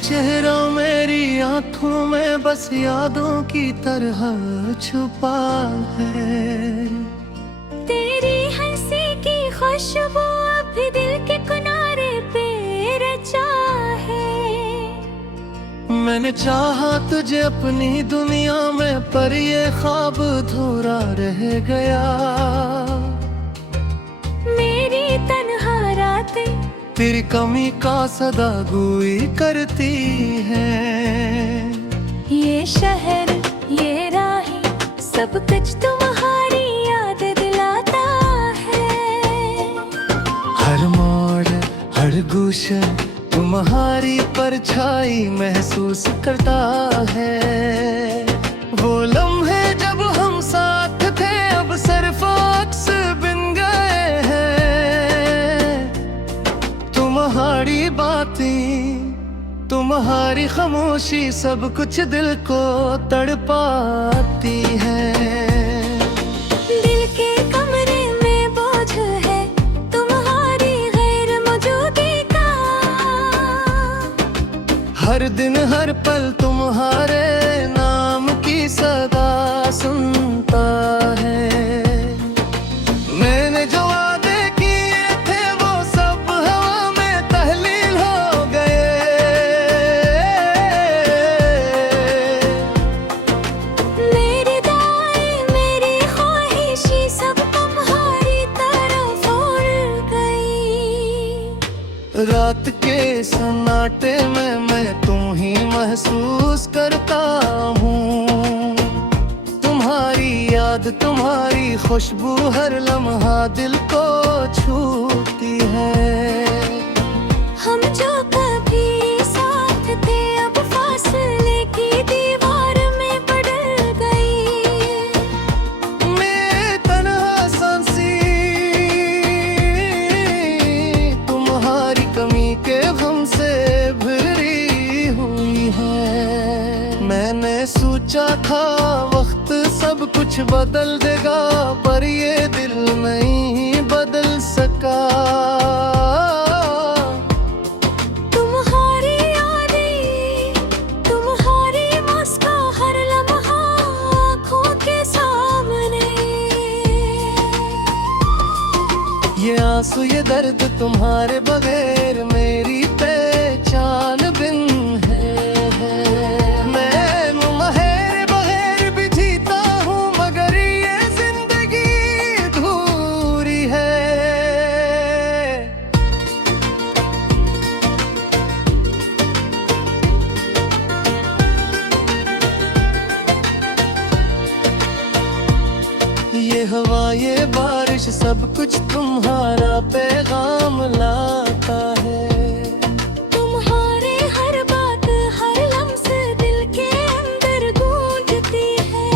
चेहरा मेरी आंखों में बस यादों की तरह छुपा है। तेरी हंसी की खुशबू अभी दिल के किनारे पे रचा है। मैंने चाहा तुझे अपनी दुनिया में, पर ये ख्वाब अधूरा रह गया। मेरी तन्हा रातें तेरी कमी का सदा गोई करती है। ये शहर ये राहें सब कुछ तुम्हारी याद दिलाता है। हर मोड़ हर गुस्सा तुम्हारी परछाई महसूस करता है। वो लम्हे जब हम साथ थे अब सिर्फ अक्स बिन गए हैं। तुम्हारी बातें तुम्हारी खामोशी सब कुछ दिल को तड़पाती है। दिल के कमरे में बोझ है तुम्हारी गैर मौजूदगी का। हर दिन हर पल तुम्हारे नाम की सदा सुनता है। मैंने जो वादे किए थे वो सब हवा में तहलील हो गए। मेरी दुआएं मेरी ख्वाहिशें सब तुम्हारी तरफ उड़ गई। रात के सन्नाटे में मैं तुम ही महसूस करता हूँ। तुम्हारी याद तुम्हारी खुशबू हर लम्हा दिल को छूती है। हम जो कभी साथ थे अब फासले की दीवार में बदल गई। मैं तन्हा सांसी तुम्हारी कमी के गम से भरी हुई है। मैंने सोचा था वक्त सब कुछ बदल देगा, पर ये दिल नहीं बदल सका। तुम्हारी यादें तुम्हारी मुस्कान हर लम्हा आँखों के सामने। ये आंसू ये दर्द तुम्हारे बगैर मेरी पहचान बिन है। मैं तुम्हारे बगैर भी जीता हूँ, मगर ये जिंदगी अधूरी है। ये हवा ये बारिश सब कुछ तुम्हारा पैगाम लाता है। तुम्हारे हर बात हर लम्स दिल के अंदर गूंजती है।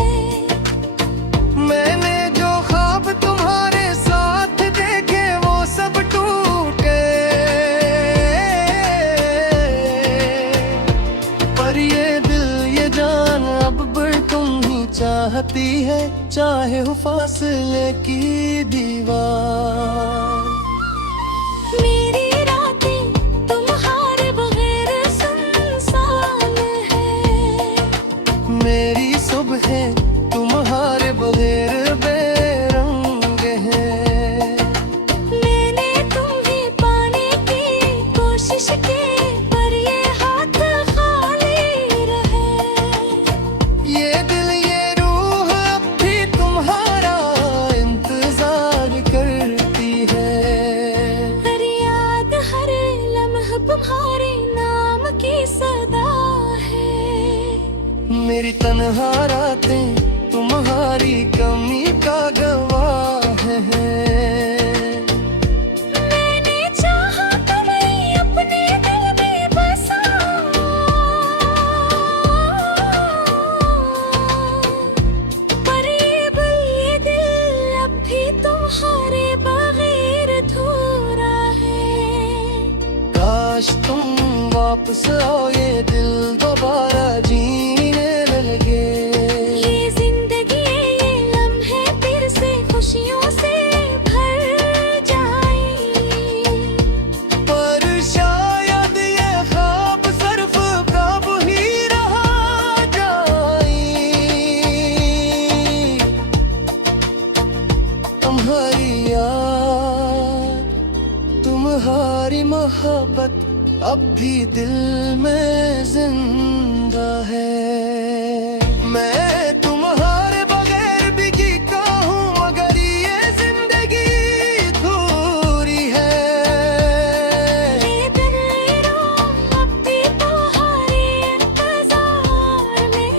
मैंने जो ख्वाब तुम्हारे साथ देखे वो सब टूट गए, पर ये दिल ये जान अब बढ़ तुम ही चाहती है, चाहे हो फासले की दीवार। मेरी रातें तुम्हारे बगैर सुनसान है। मेरी सुबह तुम्हारे बगैर बेरंग है। मैंने तुम्हें पाने की कोशिश की, पर ये हाथ खाली रहे। ये दिल ये रूह अब भी तुम्हारा इंतजार करती है। हर याद हर लम्हा तुम्हारे नाम की सदा है। मेरी तन्हा रातें तुम्हारी कमी का गवाह है। मैंने चाहा तुम्हें अपने दिल में बसाऊं, पर ये दिल अब भी तुम्हारे बगैर अधूरा है। काश तुम वापस आओ, ये दिल दोबारा जीने लगे। ये जिंदगी ये लम्हे फिर से खुशियों से भर जाए। पर शायद ये ख्वाब सिर्फ तुम्हारी याद, तुम्हारी मोहब्बत अब भी दिल में जिंदा है। मैं तुम्हारे बगैर भी जीता हूँ, मगर ये जिंदगी अधूरी है। ये दिल ये रूह अब भी तुम्हारे इंतजार में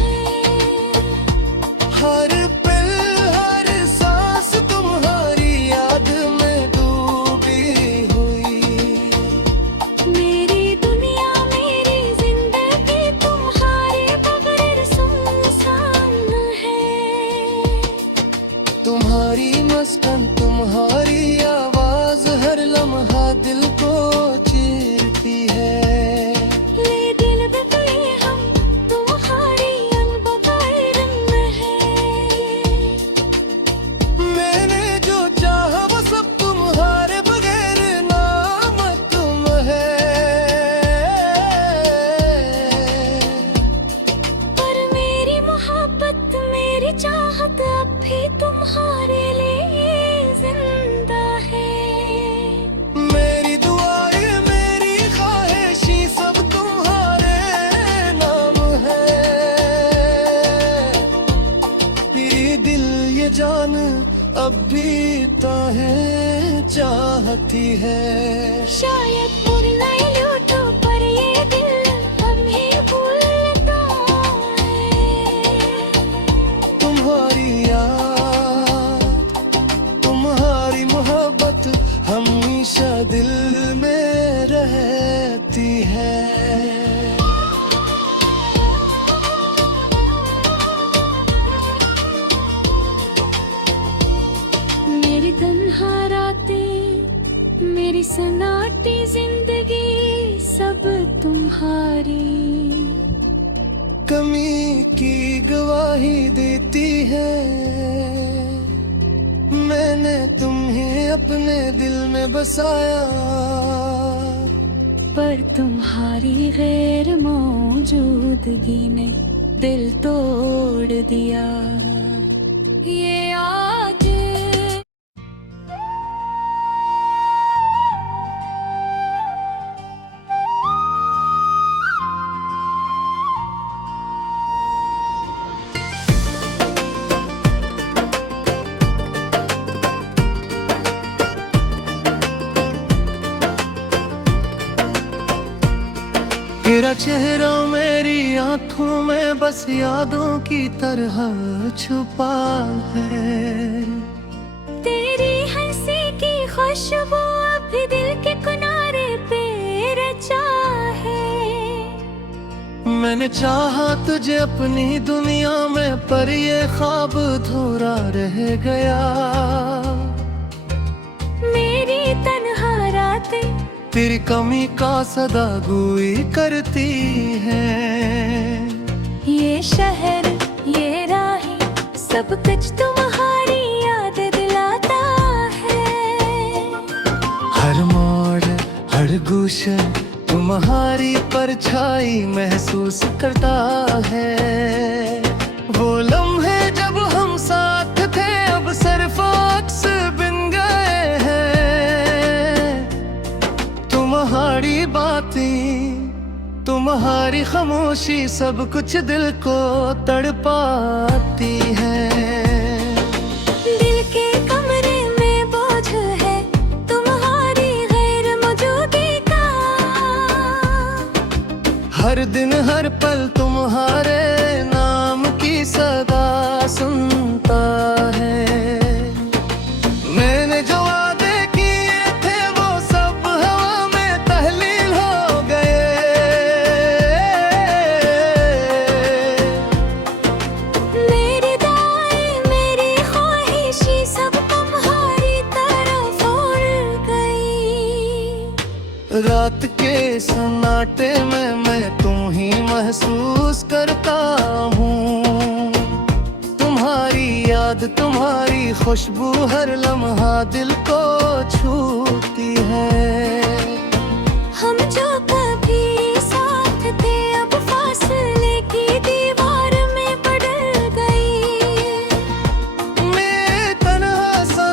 है। हर पल हर सांस तुम्हारी याद में डूबी हुई। मेरी दुनिया मेरी जिंदगी तुम्हारे बगैर सुनसान है। तुम्हारी मस्कन तुम्हारी आवाज हर लम्हा दिल को चीरती है। ले दिल बेपे हम तुम्हारी अनबकाए में है। मैंने जो चाहा वो सब तुम्हारे बगैर नाम तुम है। पर मेरी मोहब्बत मेरी चाहत अब भी तुम्हारे लिए जिंदा है। मेरी दुआएं मेरी ख्वाहिशी सब तुम्हारे नाम है। ये दिल ये जान अब भी ताहे चाहती है। शायद मुड़ना ही लूटो पर ये दिल हम ही भूलता है। तुम्हारी याद, तुम्हारी मोहब्बत हमेशा दिल में रहती है। मेरी तन्हा रातें मेरी सन्नाटी जिंदगी सब तुम्हारी कमी की गवाही देती है। मैंने तुम्हें अपने दिल में बसाया, पर तुम्हारी गैर मौजूदगी ने दिल तोड़ दिया। ये आज तेरा चेहरा मेरी आंखों में बस यादों की तरह छुपा है। तेरी हंसी की खुशबू अभी दिल के किनारे पे रचा है। मैंने चाहा तुझे अपनी दुनिया में, पर ये ख्वाब अधूरा रह गया। मेरी तन्हा रातें तेरी कमी का सदा गुई करती है। ये शहर ये राहें सब कुछ तुम्हारी याद दिलाता है। हर मोड़ हर गुशे तुम्हारी परछाई महसूस करता है। वो लम्हे जब हम साथ थे अब सिर्फ अक्स बिन गए हैं। तुम्हारी बातें तुम्हारी खामोशी सब कुछ दिल को तड़पाती है। दिल के कमरे में बोझ है तुम्हारी गैर मौजूदगी का। हर दिन हर पल तुम्हारे नाम की सदा सुनता है। मैंने जो वादे किए थे वो सब हवा में तहलील हो गए। मेरी दुआएं मेरी ख्वाहिशी सब तुम्हारी तरफ उड़ गई। रात के सन्नाटे में मैं तुम ही महसूस करता हूँ। तुम्हारी याद तुम्हारी खुशबू हर लम्हा दिल को छूती है। हम जो कभी साथ थे अब फासले की दीवार में बदल गई। मैं तन्हा सा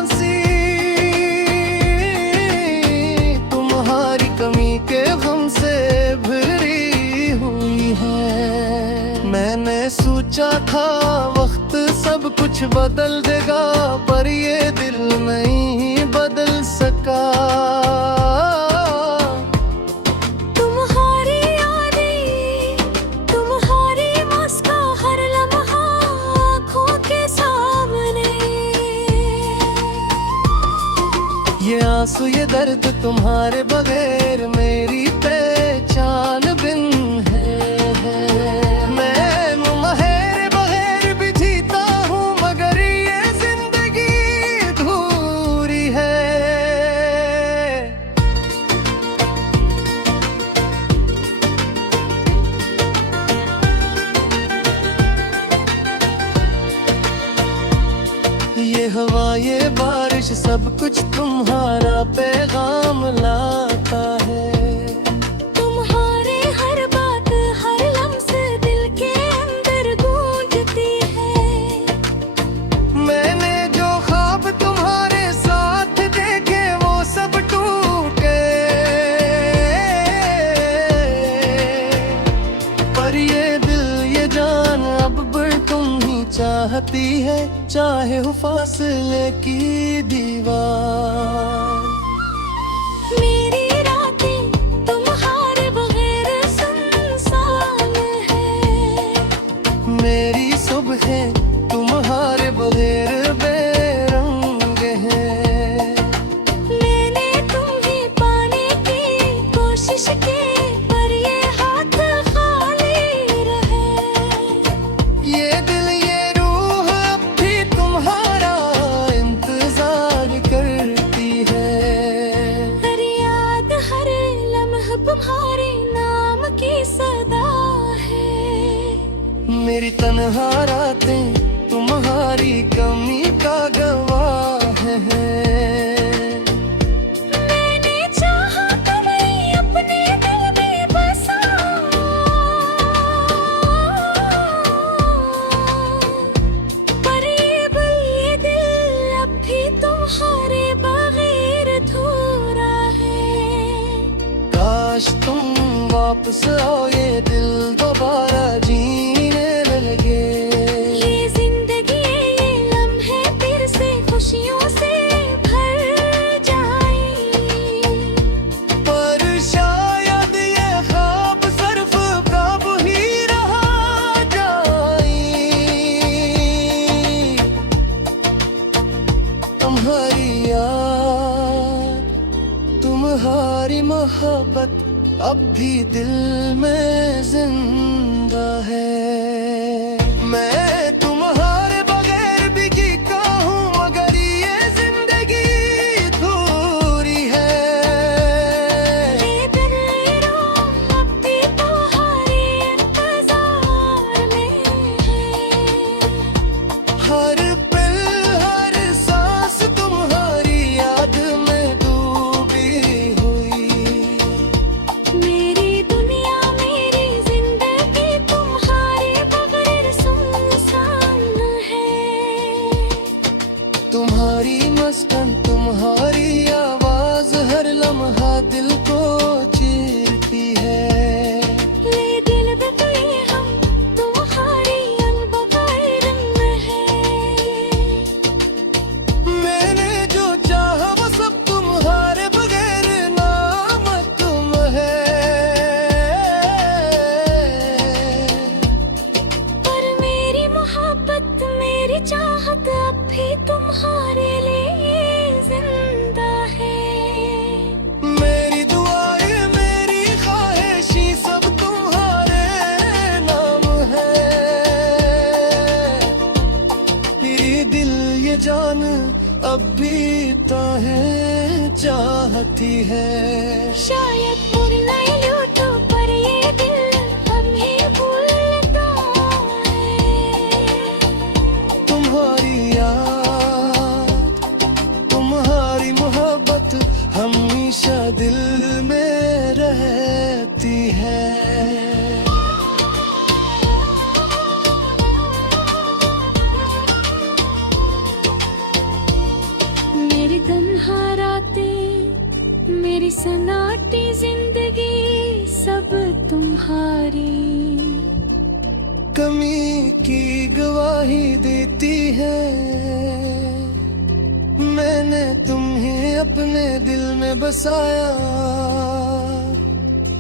कुछ बदल देगा, पर ये दिल नहीं बदल सका। तुम्हारी यादें, तुम्हारी मुस्कान, हर लम्हा आँखों के सामने। ये आंसू ये दर्द तुम्हारे बगैर मेरी पहचान बिन है। मैं तुम्हारे बगैर भी जीता हूँ, मगर ये जिंदगी अधूरी है। ये हवा ये बारिश सब कुछ तुम्हारा पैगाम लाता है। तुम्हारे हर बात, हर लम्स दिल के अंदर गूंजती है। मैंने जो ख्वाब तुम्हारे साथ देखे वो सब टूट गए, पर ये दिल ये जान अब भी तुम ही चाहती है, चाहे हो फासले की दीवार। मेरी रातें तुम्हारे बगैर सुनसान है। मेरी सुबह तुम्हारे बगैर बेरंग है। मैंने तुम्हें पाने की कोशिश की, पर ये हाथ खाली रहे। ये दिल ये रूह अब भी तुम्हारा इंतजार करती है। हर याद, हर लम्हा तुम्हारे नाम की सदा है। मेरी तन्हा रातें तुम्हारी कमी का गवाह है। मैंने चाहा तुम्हें अपने दिल में बसा, पर ये दिल अब भी तुम्हारे बगैर अधूरा है। काश तुम वापस आओ, ये दिल दोबारा जीने लगे। ये जिंदगी, ये लम्हे फिर से खुशियों से भर जाए। पर शायद ये ख्वाब सिर्फ ख्वाब ही रहा जाए। तुम्हारी याद, तुम्हारी मोहब्बत अब भी दिल में जिंदा है। मैं तुम्हारे बगैर भी जीता हूँ, मगर ये जिंदगी अधूरी है। ये दिल ये रूह अब भी तुम्हारे इंतजार में है। हर पल हर सांस तुम्हारी याद में डूबी हुई। मेरी दुनिया, मेरी जिंदगी तुम्हारे बगैर सुनसान है। तुम्हारी मस्कन तुम्हारी आवाज हर लम्हा दिल को चीरती है। ले दिल में तो ये हम तुम्हारी अनबकाए रंग है। मैंने जो चाहा वो सब तुम्हारे बगैर नाम तुम है। पर मेरी मोहब्बत, मेरी चाहत अब भी तुम्हारे लिए जिंदा है। मेरी दुआएं मेरी ख्वाहिशी सब तुम्हारे नाम है। ये दिल ये जान अब भी ताहे चाहती है। शायद मुड़ नहीं लूटो, पर ये दिल हम ही भूलता है। तुम्हारी याद, तुम्हारी मोहब्बत हमेशा दिल में रहती है। मेरी तन्हा रातें, मेरी सन्नाटी जिंदगी सब तुम्हारी। कमी की गवाही देती है। मैंने तुम्हें अपने दिल में बसाया,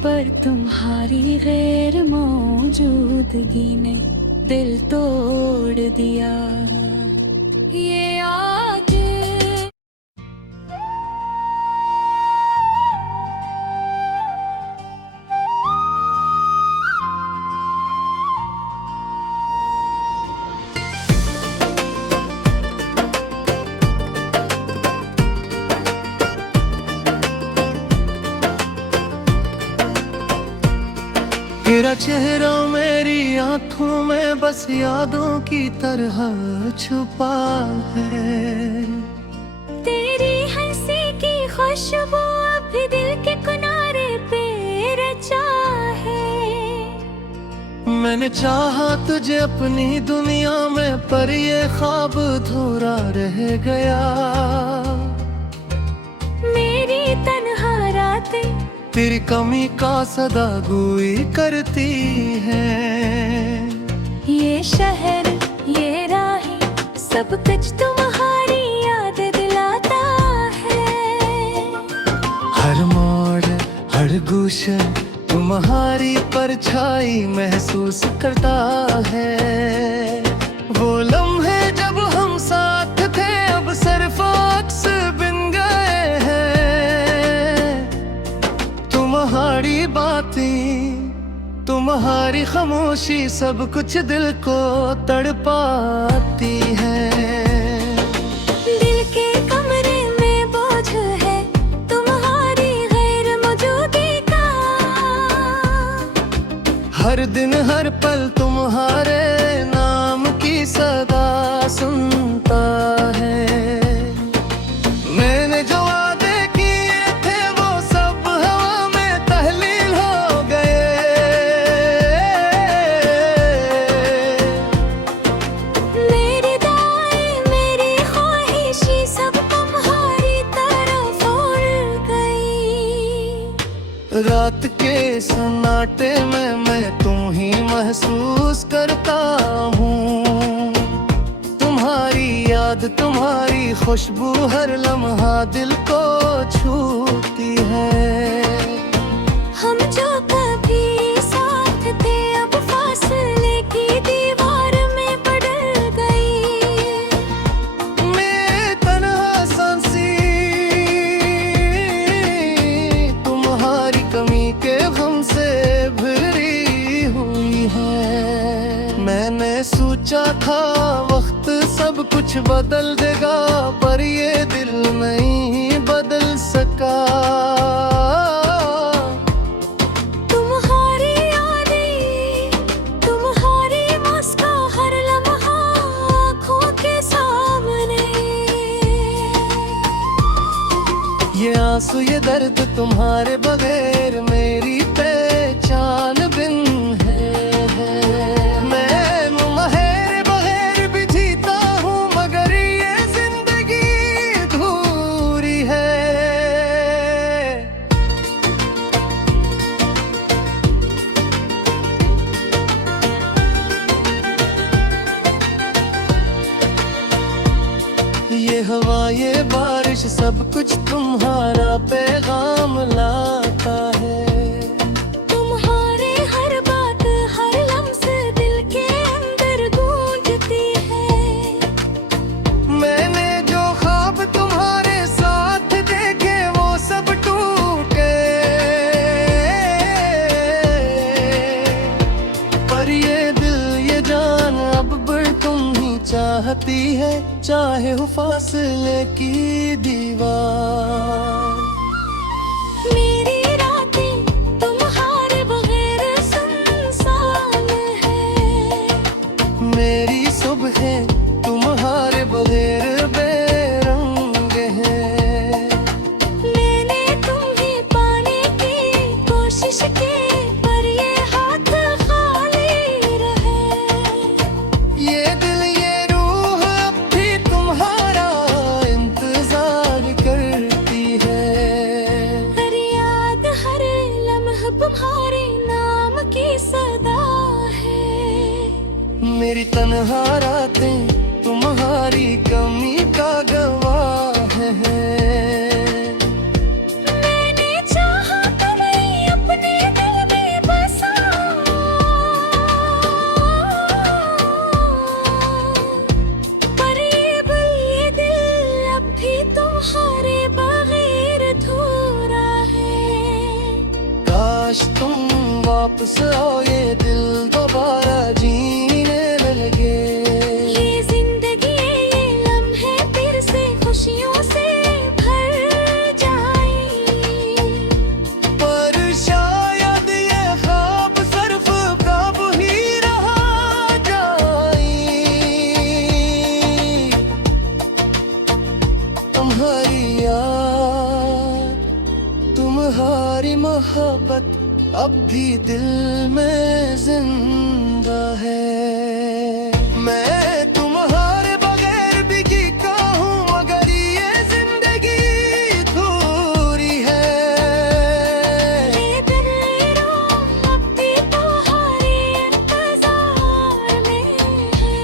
पर तुम्हारी गैर मौजूदगी ने दिल तोड़ दिया। ये आज तेरा चेहरा मेरी आंखों में बस यादों की तरह छुपा है। तेरी हंसी की खुशबू अभी दिल के किनारे पे रचा है। मैंने चाहा तुझे अपनी दुनिया में, पर ये ख्वाब अधूरा रह गया। मेरी तन्हा रातें तेरी कमी का सदा गुई करती है। ये शहर ये राहें सब कुछ तुम्हारी याद दिलाता है। हर मोड़ हर गुलशन तुम्हारी परछाई महसूस करता है। वो लम्हे जब हम साथ थे अब सिर्फ अक्स बिन गए हैं। तुम्हारी बातें तुम्हारी खामोशी सब कुछ दिल को तड़पाती है। दिल के कमरे में बोझ है तुम्हारी गैर मौजूदगी का। हर दिन हर पल तुम्हारे नाम की सदा सुनता है। मैंने जो वादे किए थे वो सब हवा में तहलील हो गए। मेरी दाएं मेरी ख्वाहिशी सब तुम्हारी तरफ उड़ गई। रात के सन्नाटे में मैं तुम ही महसूस करता हूँ। तुम्हारी याद तुम्हारी खुशबू हर लम्हा दिल को छूती है। हम जो कभी साथ थे अब फासले की दीवार में बदल गई। मैं तन्हा सांसी तुम्हारी कमी के गम से भरी हुई है। मैंने सोचा था वक्त सब कुछ बदल देगा, पर ये दिल नहीं बदल सका। तुम्हारी यादें तुम्हारी मुस्कान हर लम्हा आँखों के सामने। ये आंसू ये दर्द तुम्हारे बगैर मेरी पहचान बिन है। मैं मुमहर बगैर भी जीता हूँ, मगर ये जिंदगी अधूरी है। ये हवा ये बारिश सब कुछ तुम्हारा पैगाम लाता है। तुम्हारे हर बात हर लम्स दिल के अंदर गूंजती है। मैंने जो ख्वाब तुम्हारे साथ देखे वो सब टूट गए। पर ये दिल ये जान अब बढ़ तुम ही चाहती है, चाहे हो फासले की दीवार। मेरी रातें तुम्हारे बगैर सुनसान है। मेरी सुबह तुम्हारे बगैर बेरंग है। मैंने तुम्हें पाने की कोशिश की, पर ये हाथ खाली रहे। ये दिल ये रूह अब भी तुम्हारा इंतजार तुम्हारे बगैर अधूरा है। काश तुम वापस आओ, ये दिल दोबारा जीने लगे। ये जिंदगी ये लम्हे फिर से खुशियों से भर जाए। पर शायद ये ख्वाब सिर्फ ख्वाब ही रहा जाए। तुम्हारी याद, तुम्हारी मोहब्बत अब भी दिल में जिंदा है। मैं तुम्हारे बगैर भी जीता हूँ, मगर ये जिंदगी अधूरी है। ये दिल ये रूह अब भी तुम्हारे इंतजार में है।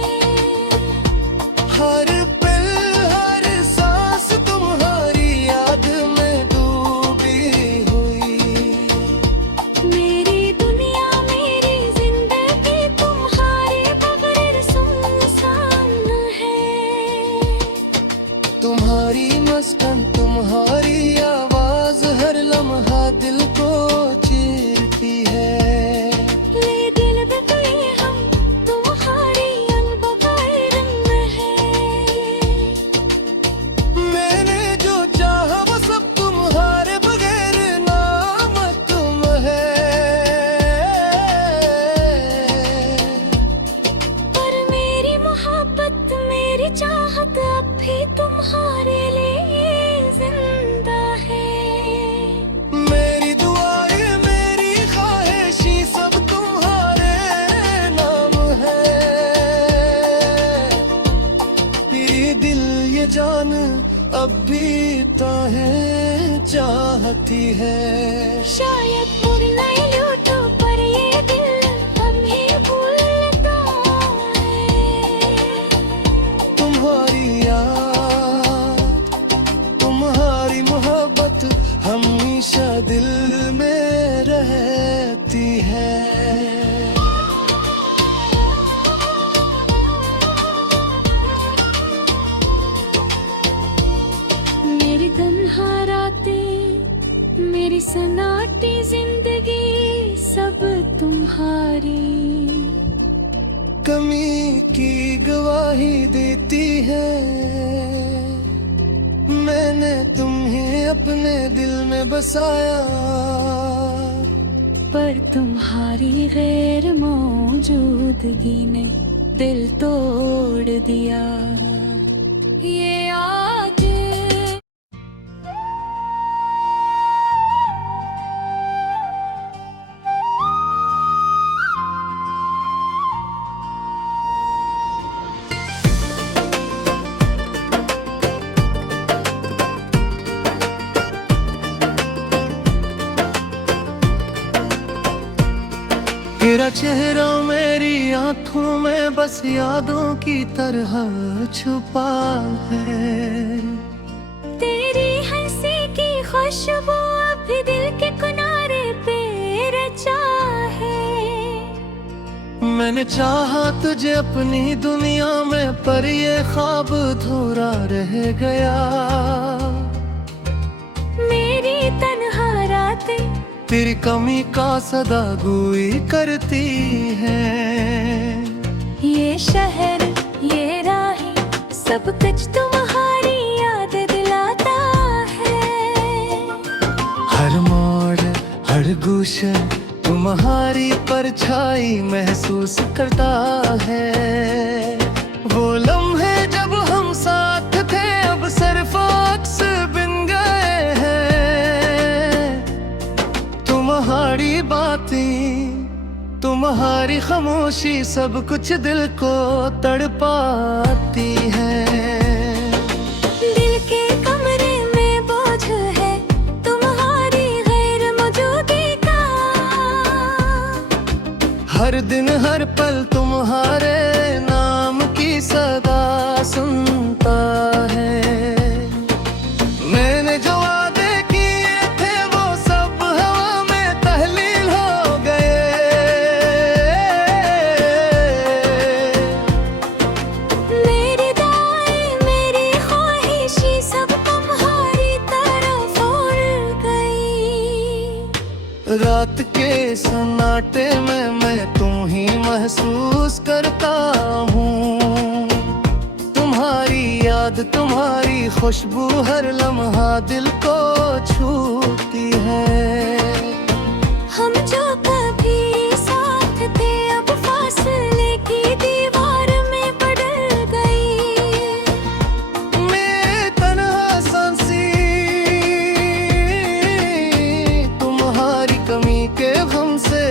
हर पल हर सांस तुम्हारी याद में डूबी हुई। मेरी दुनिया मेरी जिंदगी तुम्हारे बगैर सुनसान है। तुम्हारी मस्कन तुम्हारी आवाज हर लम्हा दिल को चीरती है। ये दिल बिखरे हम तुम्हारी अनबकाए रंग है। मैंने जो चाहा वो सब तुम्हारे बगैर नाम तुम है। पर मेरी मोहब्बत मेरी चाहत अब भी तुम्हारे लिए जिंदा है। मेरी दुआएं मेरी ख्वाहिशी सब तुम्हारे नाम है। ये दिल ये जान अब भी ताहे चाहती है। शायद भूल नहीं लूटो पर ये दिल हमें भूलता है। तुम्हारी याद, तुम्हारी मोहब्बत हमेशा दिल में रहती है। मेरी तन्हा रातें मेरी सन्नाटी जिंदगी सब तुम्हारी। कमी की गवाही देती है। मैंने तुम्हें अपने दिल में बसाया, पर तुम्हारी गैर मौजूदगी ने दिल तोड़ दिया। ये आज तेरा चेहरा मेरी आंखों में बस यादों की तरह छुपा है। तेरी हंसी की खुशबू अभी दिल के किनारे पे रचा है। मैंने चाहा तुझे अपनी दुनिया में, पर ये ख्वाब अधूरा रह गया। मेरी तन्हा रातें तेरी कमी का सदा गुई करती है। ये शहर ये राहें सब कुछ तुम्हारी याद दिलाता है। हर मोड़ हर गुशन तुम्हारी परछाई महसूस करता है। वो लम्हे जब हम साथ थे अब सिर्फ अक्स बिन गए हैं। तुम्हारी बातें तुम्हारी खामोशी सब कुछ दिल को तड़पाती है। दिल के कमरे में बोझ है तुम्हारी गैर मौजूदगी का। हर दिन हर पल तुम्हारे नाम की सदा सुनता है। मैंने जो वादे किए थे वो सब हवा में तहलील हो गए। मेरी दाएं मेरी ख्वाहिशी सब तुम्हारे रात के सन्नाटे में मैं तुम ही महसूस करता हूँ। तुम्हारी याद, तुम्हारी खुशबू हर लम्हा दिल को छूती है। हम जो कभी साथ थे अब फासले की दीवार में बदल गई। मैं तन्हा सांसी तुम्हारी कमी के गम से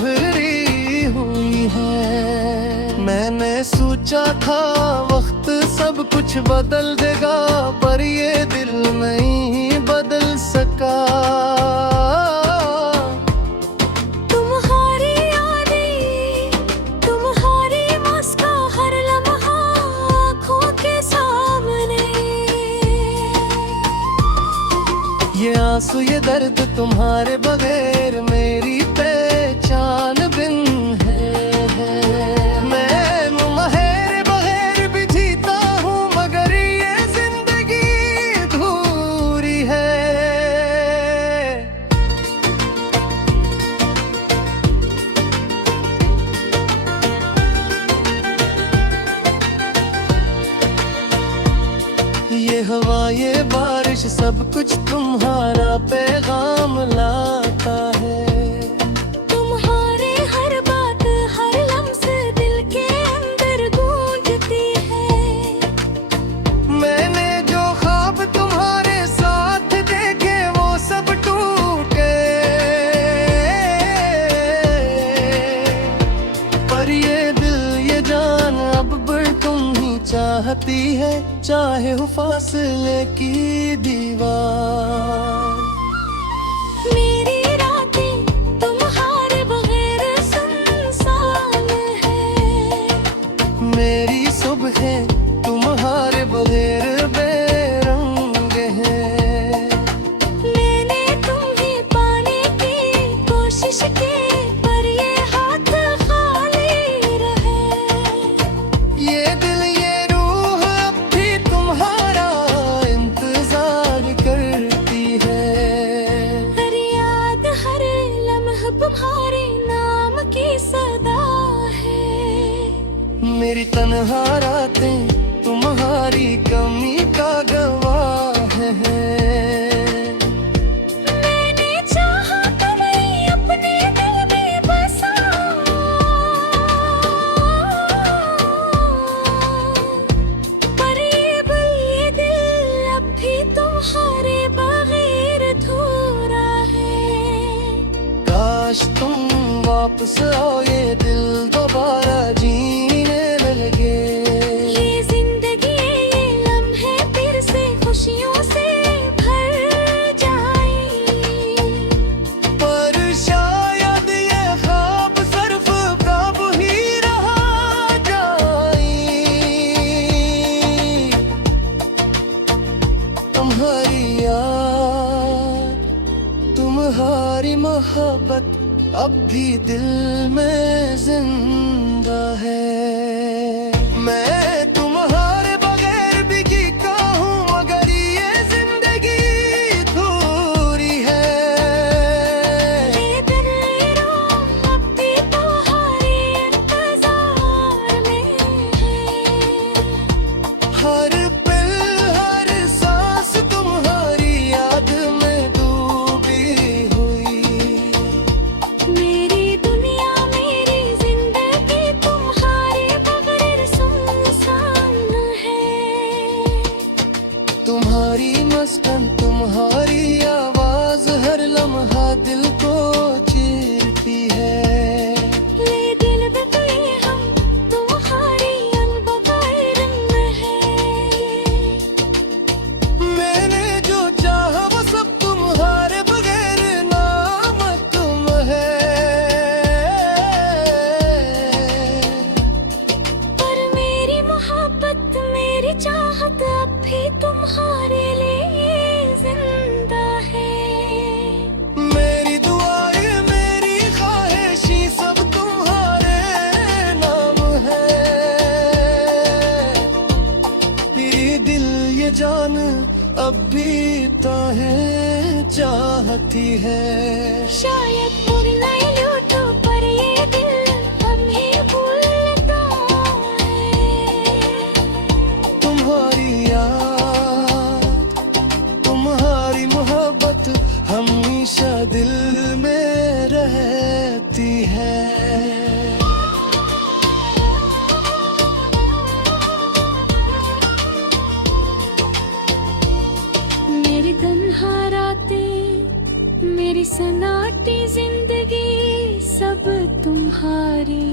भरी हुई है। मैंने सोचा था वक्त सब कुछ बदल देगा, पर ये दिल नहीं बदल सका। तुम्हारी यादें, तुम्हारी मुस्कान हर लम्हा आँखों के सामने। ये आंसू, ये दर्द तुम्हारे बगैर मेरी पहचान बिन है। मैं तुम्हारे बगैर भी जीता हूँ, मगर ये जिंदगी अधूरी है। ये हवा, ये बारिश, सब कुछ तुम्हारा पैगाम लाता है। तुम्हारे हर बात, हर लम्स दिल के अंदर गूंजती है। मैंने जो ख्वाब तुम्हारे साथ देखे वो सब टूट गए, पर ये दिल, ये जान अब बढ़ तुम ही चाहती है, चाहे हो फासले की दीवार। मेरी रातें तुम्हारे बगैर सुनसान है। मेरी सुबह तुम्हारे बगैर बेरंग है। मैंने तुम्हें पाने की कोशिश की, पर ये हाथ खाली रहे। ये दिल, ये रूह अब भी तुम्हारा इंतजार करती है। हर याद, हर लम्हा तुम्हारे नाम की सदा है। मेरी तन्हा रातें तुम्हारी कमी का गवाह है। मैंने चाहा तुम्हें अपने दिल में बसा, पर ये दिल अब भी तुम्हारे बगैर अधूरा है। काश तुम वापस आओ, ये दिल दोबारा जीने लगे। ये जिंदगी, ये लम्हे फिर से खुशियों से भर जाएं। पर शायद ये ख्वाब सिर्फ ख्वाब ही रहा जाए। तुम्हारी याद, तुम्हारी मोहब्बत अब भी दिल में जिंदा है। मैं तुम्हारे बगैर भी जीता हूँ, मगर ये जिंदगी अधूरी है। ये दिल, ये रूह अब भी तुम्हारे इंतजार में है। हर पल, हर सांस तुम्हारी याद में डूबी हुई। मेरी दुनिया, मेरी जिंदगी तुम्हारे बगैर सुनसान है। तुम्हारी मस्कन, तुम्हारी आवाज हर लम्हा दिल को चीरती है। ये दिल बदले हम तुम्हारी अलबगैर में है। मैंने जो चाहा वो सब तुम्हारे बगैर नामुमकिन है। पर मेरी मोहब्बत, मेरी चाहत अब भी तुम्हारे लिए जिंदा है। मेरी दुआएं, मेरी ख्वाहिशी सब तुम्हारे नाम है। ये दिल, ये जान अब भी ता है चाहती है। शायद उड़ नहीं लूटो पर ये दिल हमें भूलता है। तुम्हारी याद, तुम्हारी मोहब्बत हमेशा दिल में रहती है। मेरी तन्हा रातें, मेरी सन्नाटी जिंदगी सब तुम्हारी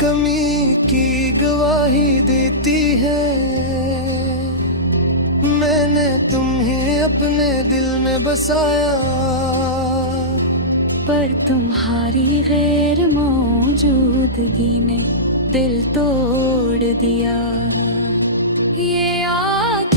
कमी की गवाही देती है। मैंने तुम्हें अपने दिल में बसाया, पर तुम्हारी गैर मौजूदगी ने दिल तोड़ दिया। ये आग